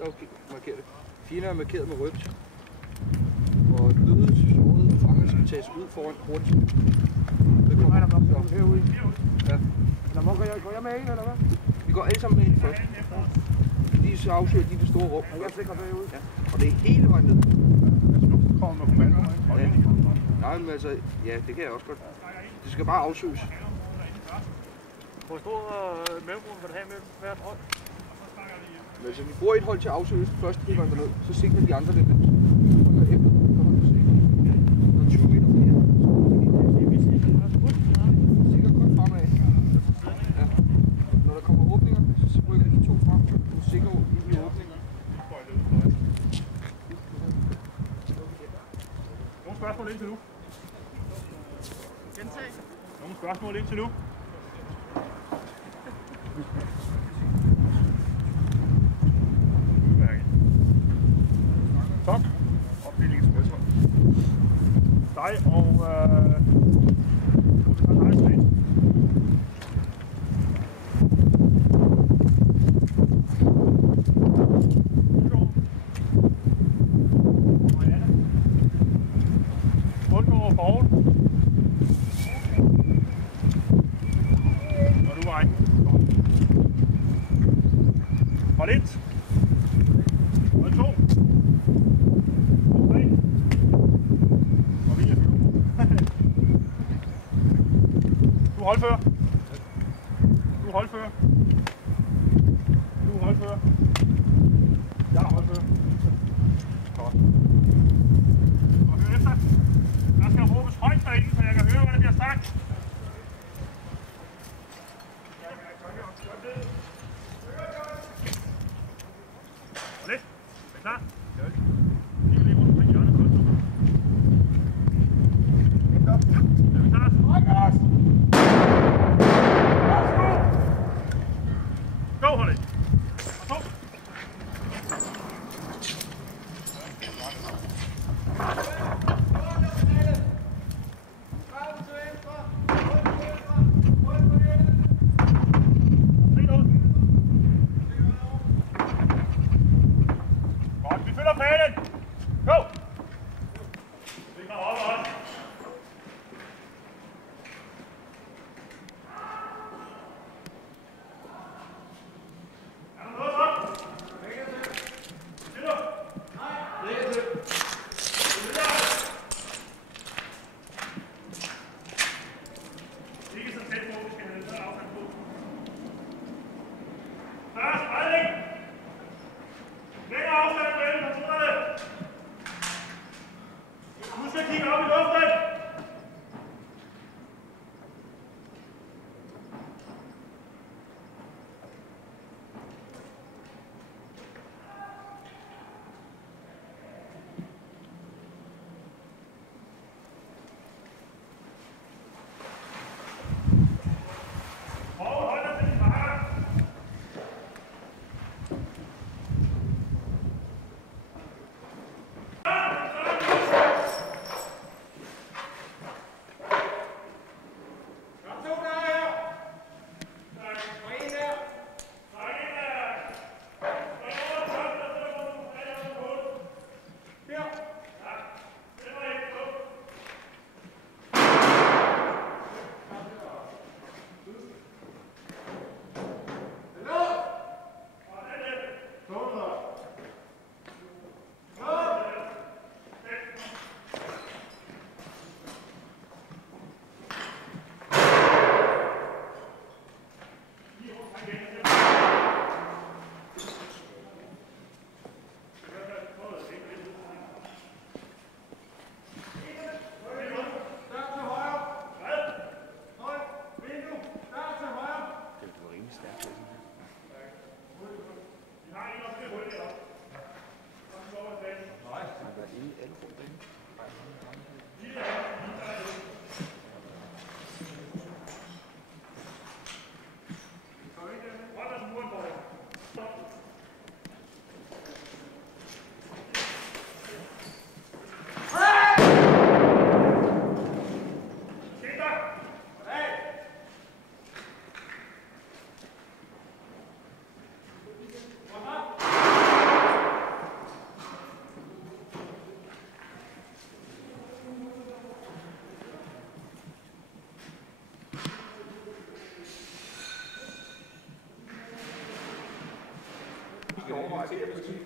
Okay, marker det. Fjender er markeret med rødt. Og døde, sårede fanger skal tages ud foran hurtigt. Det kommer så herude. Ja. Går jeg med en, eller hvad? Vi går alle sammen med ind først. De så afsøger de store rum. Jeg sikrer derude. Ja. Og det er hele vejen ned. Nu kommer med kommando, ikke? Ja. Nej, men altså, ja, det kan jeg også godt. Det skal bare afsøges. Hvor stor mellemrum vil du have med hvert hold? Men altså, vi bruger et hold til at afsøge første driveren derned, så sigter de andre lidt. Så efter, så holder vi sigter. Når 20 meter mere, så sigter kun fremad. Ja. Når der kommer åbninger, så rykker de to frem. Du sigter ud i åbninger. Nogle spørgsmål indtil nu? Gentag. Nogle spørgsmål indtil nu? Top. Opdelingens spørgsmål. Dig og Undgår Poul. Og du var hold 1. Hold 2. Hold 3. Og vi er Du holdfører. Du holdfører. Du holdfører. Jeg er holdfører. Godt. Og hør efter. Der skal råbes højt derinde, så jeg kan høre, hvad der bliver sagt. Og lidt. Er I klar? Ja. Lige lige rundt omkring hjørnet. Er vi klar? Go, hold it. Og 2. Godt, vi følger planen. Go! Vi kommer op også. Er der noget så? Sig du? Nej. Det er det. Ikke så tæt på, vi skal have så afstand på. Færre spredning. Længere afstand mellem personerne. Du skal kigge op i luften. Hold dig til din marker.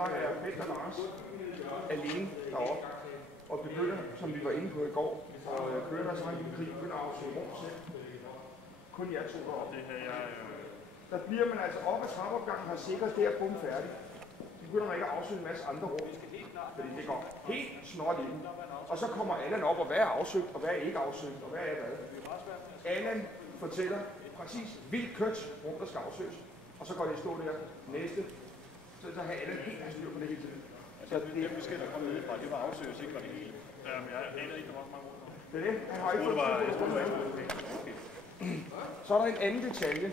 snakker jeg med Lars alene deroppe. Og begynder, som vi var inde på i går, og kører der så en lille krig, begynder at afsøge rum selv. Kun jeg to deroppe. Der bliver man altså op ad trappeopgangen, har sikret det her bum færdigt. Så begynder man ikke at afsøge en masse andre rum. Fordi det går helt snort ind. Og så kommer Allan op, og hvad er afsøgt, og hvad er ikke afsøgt, og hvad er hvad. Allan fortæller præcis, hvilket rum, der skal afsøges. Og så går det i stå der næste. Så har Allan helt styr på det hele tiden. Så det besked, der kom nedefra, det var afsøges, ikke var det hele. Ja, men jeg aner ikke, der var så mange ord. Det er det. Han har ikke fået det. Så er der en anden detalje.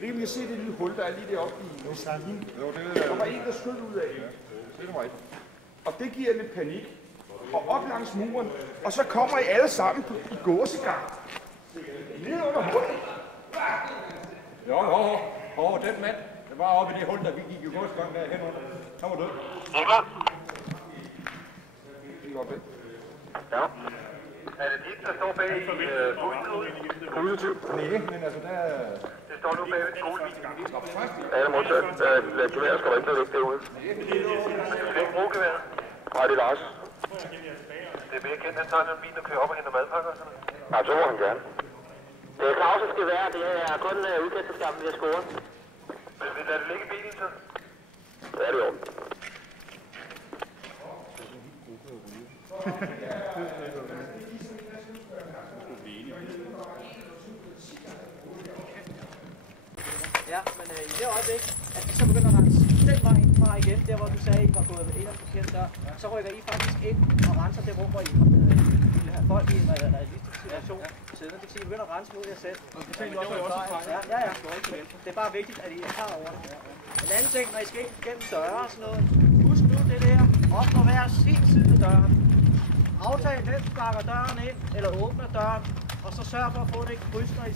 Det kan vi se det lille hul, der er lige deroppe i stigen. Der var en, der skød ud af. Det er rigtigt. Og det giver lidt panik. Og op langs muren. Og så kommer I alle sammen i gåsegang. Ned under hullet. Jo, den mand, der var oppe i det hul, der vi gik i gåsegang der henunder. Han var død. Ja. Er det dit, der står bag gulden? Nej, men altså der... Det står nu bag ved gulden. Ja, det er modtaget. Lad geværet skal ikke ligge derude. Men du skal ikke bruge geværet? Nej, det er Lars. Det er mere kendt, han tager en bil og kører op og henter madpakker og sådan noget. Nej, så må han gerne. Det er Claus' gevær, det er kun udkastelskabet, vi har scoret. Men vil lade det ligge i bilen så? Ja, det er jo. Ja, men i det øjeblik, at vi så begynder at rense den vej ind fra igen, der hvor du sagde, at I var gået ind og forkert dør, så rykker I faktisk ind og renser det rum, hvor I ville have folk i en realistisk situation siden. Det vil sige, at I begynder at rense mod jer selv. Ja. Det er bare vigtigt, at I er klar over det. En anden ting, når I skal ind gennem døre og sådan noget, husk nu det der, op på hver sin side af døren. Aftag, hvem sparker døren ind, eller åbner døren, og så sørg for at få det ikke kryds, når I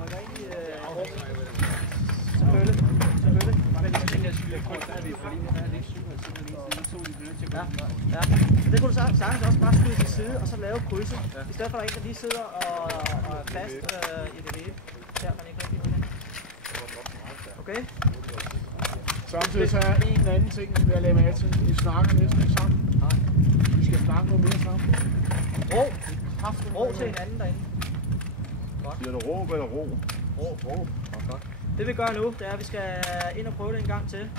rykker ind i rummet. Selvfølgelig. Men det tænker jeg, der er vi jo på linje, der er det ikke 7 eller 7 lige siden, så de ja. Så det kunne du sagtens også bare skyde til side, og så lave krydset, i stedet for at der en, der lige sidder og er fast i det hele. Her man ikke rigtig noget. Okay? Samtidig så er en anden ting, som jeg lagde med til. Vi snakker næsten ikke sammen. Nej. Vi skal snakke noget mere sammen. Ro til hinanden derinde. Godt. Siger du råb eller ro? Ro. Godt. Det vi gør nu, det er, at vi skal ind og prøve det en gang til.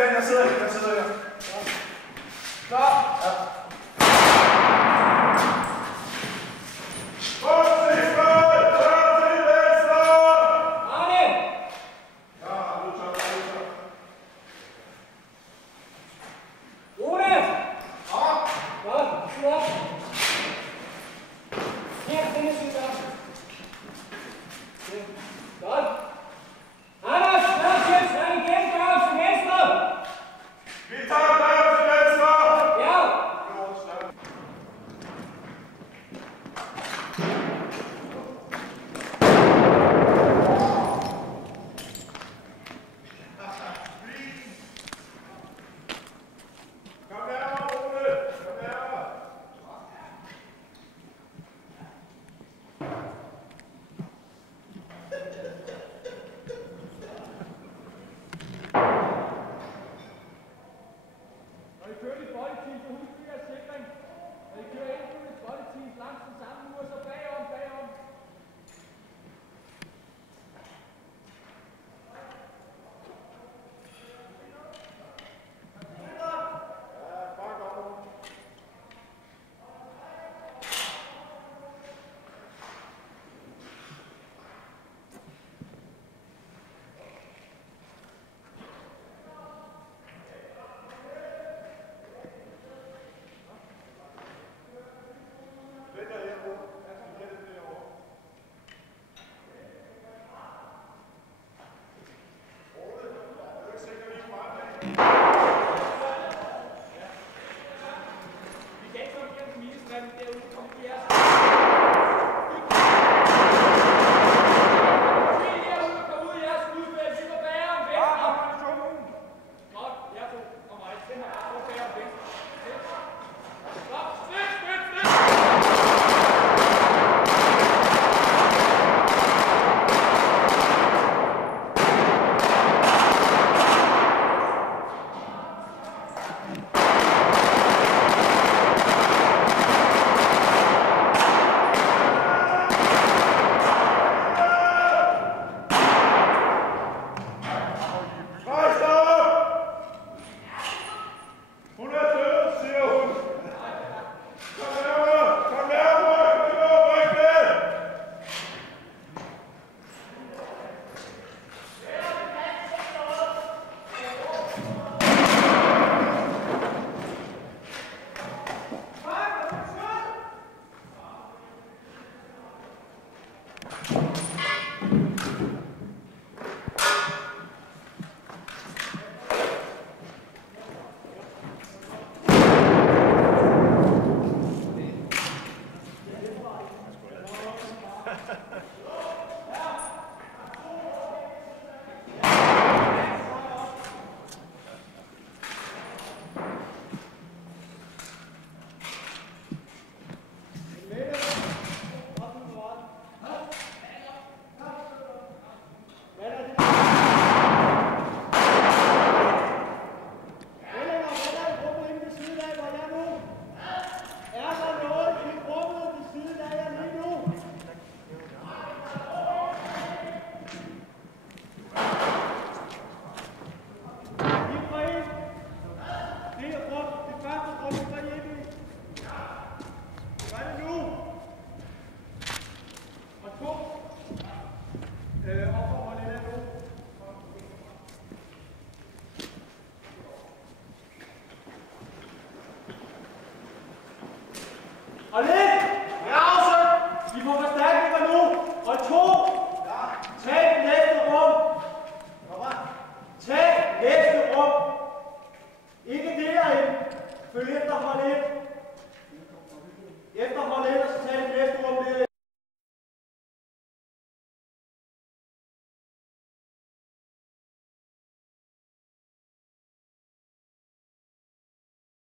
Vent, jeg sidder her. Stop! Ja.